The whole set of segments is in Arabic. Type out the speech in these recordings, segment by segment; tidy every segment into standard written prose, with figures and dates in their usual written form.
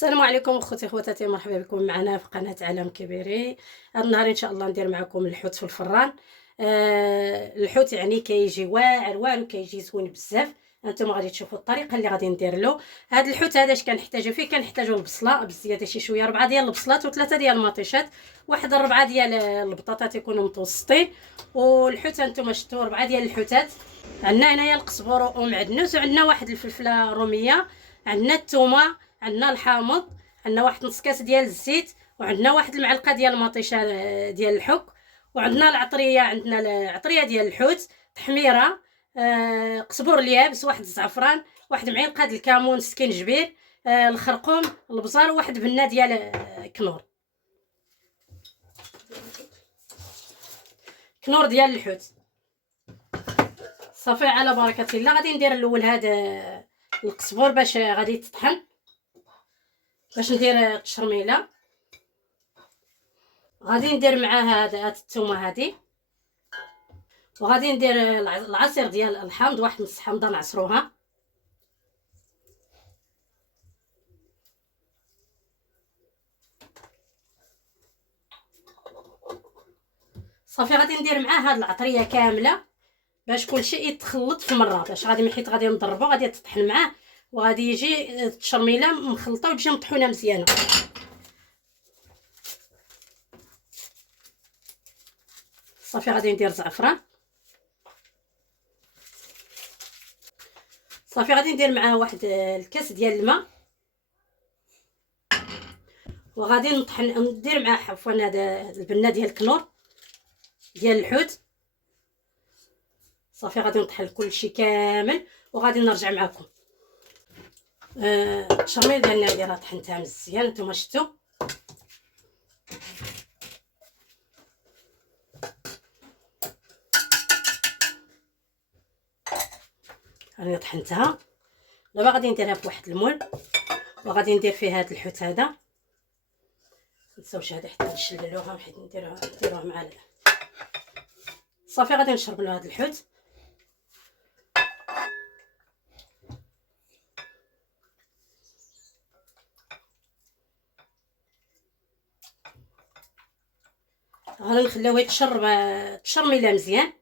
السلام عليكم اخوتي خواتاتي، مرحبا بكم معنا في قناه عالم كبيري. هذا النهار ان شاء الله ندير معكم الحوت في الفران. الحوت يعني كيجي واعر واعر وكيجي زوين بزاف. انتم غادي تشوفوا الطريقه اللي غادي ندير له هذا الحوت. هذا اش كنحتاجو فيه؟ كنحتاجو البصله بزياده شي شويه، 4 ديال البصلات و3 ديال المطيشات، واحد 4 ديال البطاطات يكونوا متوسطين. والحوت انتم شفتوا 4 ديال الحوتات. عندنا هنايا القزبر ومعدنوس، وعندنا واحد الفلفله روميه، عندنا الثومه، عندنا الحامض، عندنا واحد نص كاس ديال الزيت، وعندنا واحد المعلقه ديال المطيشه ديال الحك، وعندنا العطريه، عندنا العطريه ديال الحوت، تحميره، قزبر اليابس، واحد الزعفران، واحد معلقه د الكمون، سكينجبير، الخرقوم، البزار، واحد بنه ديال كنور ديال الحوت. صافي على بركه الله. غادي ندير الاول هذا القزبر باش غادي يتطحن، باش ندير التشرميله. غادي ندير معاه هذا الثومه هذه، وغادي ندير العصير ديال الحامض، واحد نص حامضه نعصروها. صافي غادي ندير معاه هاد العطريه كامله باش كلشي يتخلط في مره، باش غادي حيت غادي نضربو غادي تطحن معاه، وغادي يجي التشرميله مخلطه وتجي مطحونه مزيانه. صافي غادي ندير زعفران. صافي غادي ندير معاه واحد الكاس ديال الماء، وغادي نطحن ندير معاه عفوا هذا البنه ديال الكنور ديال الحوت. صافي غادي نطحن كلشي كامل وغادي نرجع معكم. التشرميل ديالنا راه طحنتها مزيان، نتوما شفتوا. راني طحنتها. دابا غادي نديرها في واحد المول، وغادي ندير فيه هذا الحوت هذا. متنساوش هذا حتى نشللوها حيت نديروه مع صافي غادي نشرب له هذا الحوت. غادي نخليوه يتشرب التشرميله مزيان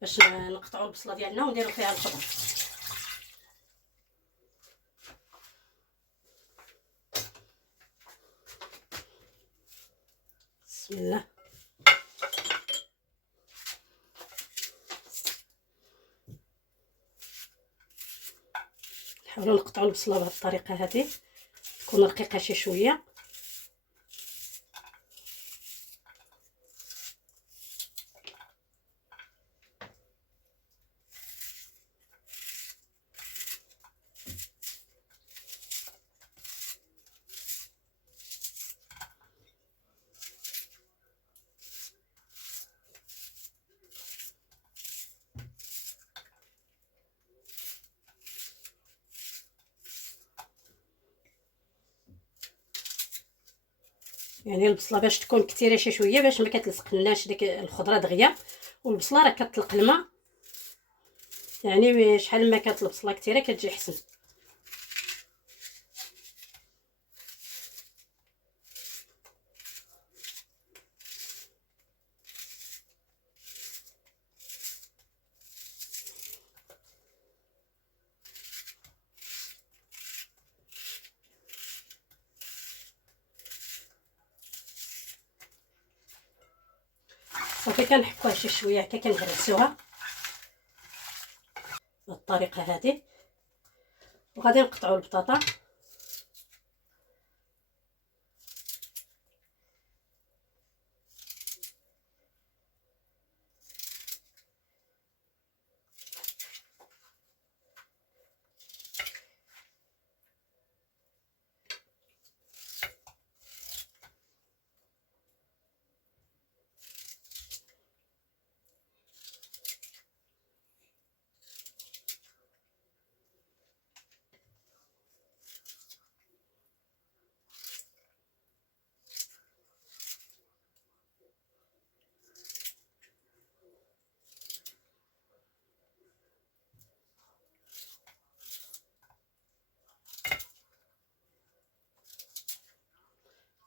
باش نقطعوا البصله ديالنا ونديروا فيها الخضر. بسم الله. نحاولوا نقطعوا البصله بهذه الطريقه هذه، تكون رقيقه شي شويه. يعني البصله باش تكون كثيره شي شويه باش ما كتلصقناش ديك الخضره دغيا، والبصله راه كتطلق الماء، يعني شحال ما كانت البصله كثيره كتجي احسن. صافي كنحكوها شي شويه هكا، كنهرسوها بالطريقه هذه، وغادي نقطعوا البطاطا.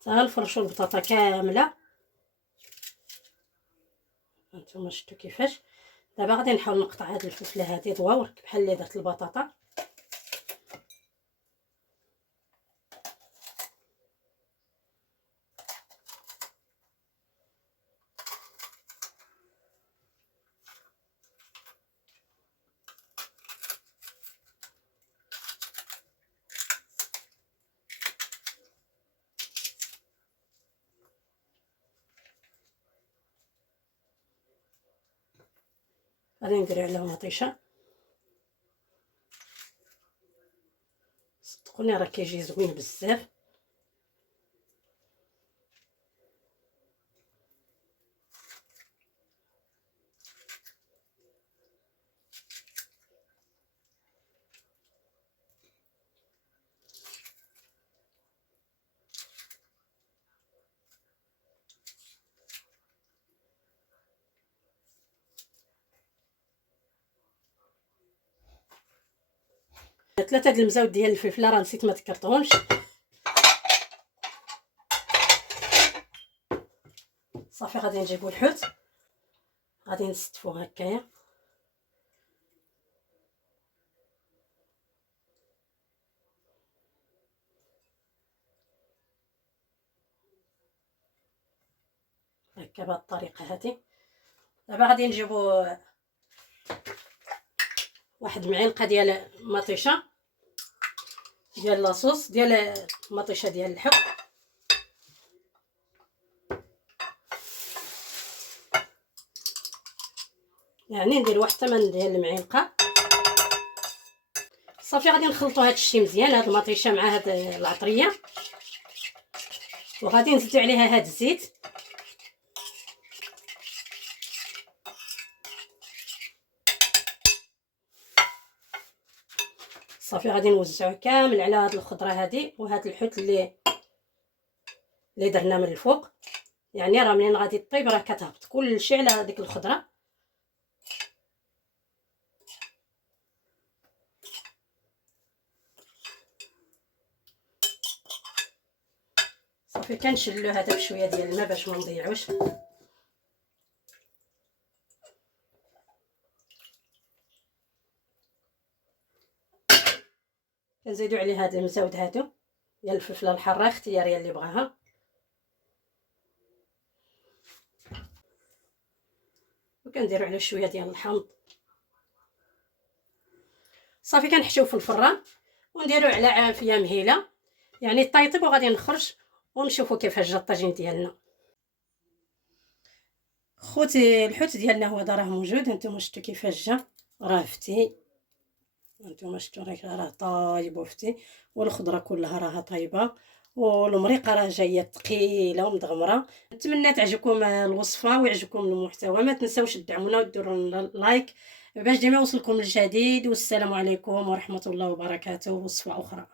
تنفرشوا البطاطا كامله. هانتوما شفتوا كيفاش. دابا غادي نحاول نقطع هاد الفلفله هادي دواور بحال اللي درت البطاطا. غادي ندير عليها مطيشه. صدقوني راه كيجي زوين بزاف. ثلاثه د المزاود ديال الفلفله راه نسيت ما ذكرتهمش. صافي غادي نجيبو الحوت، غادي نستفوه هكايا. هكا بهاد الطريقه هادي. دابا غادي نجيبو واحد معلقه ديال مطيشه ديال لاصوص ديال مطيشه ديال الحب، يعني ندير واحد 8 ديال المعالق. صافي غادي نخلطوا هاد الشيء مزيان، هاد المطيشه مع هاد العطريه، وغادي نزيدو عليها هاد الزيت. صافي غادي نوزعوه كامل على هاد الخضره هادي وهاد الحوت اللي درنا من الفوق. يعني راه منين غادي طيب راه كتهبط كلشي على هذيك الخضره. صافي كنشلو هذا بشويه ديال الماء باش ما نضيعوش. كنزيدو عليه هاد المزاود هادو ديال الفلفله الحاره اختياريه اللي بغاها. وكنديروا عليه شويه ديال الحامض. صافي كنحشيو في الفران ونديرو على عافيه مهيله، يعني طيطيب وغادي نخرج ونشوفوا كيفاش جا الطاجين ديالنا. خوتي الحوت ديالنا هو راه موجود. هانتوما شفتوا كيفاش جا، راه فتي. هانتوما شفتوا راه طايب وفتي، والخضره كلها راها طايبه، والمريقه راه جايه ثقيله ومدغمره. نتمنى تعجبكم الوصفه ويعجبكم المحتوى. ما تنساوش تدعمونا وديروا لنا لايك باش ديما يوصلكم الجديد. والسلام عليكم ورحمه الله وبركاته. وصفه اخرى.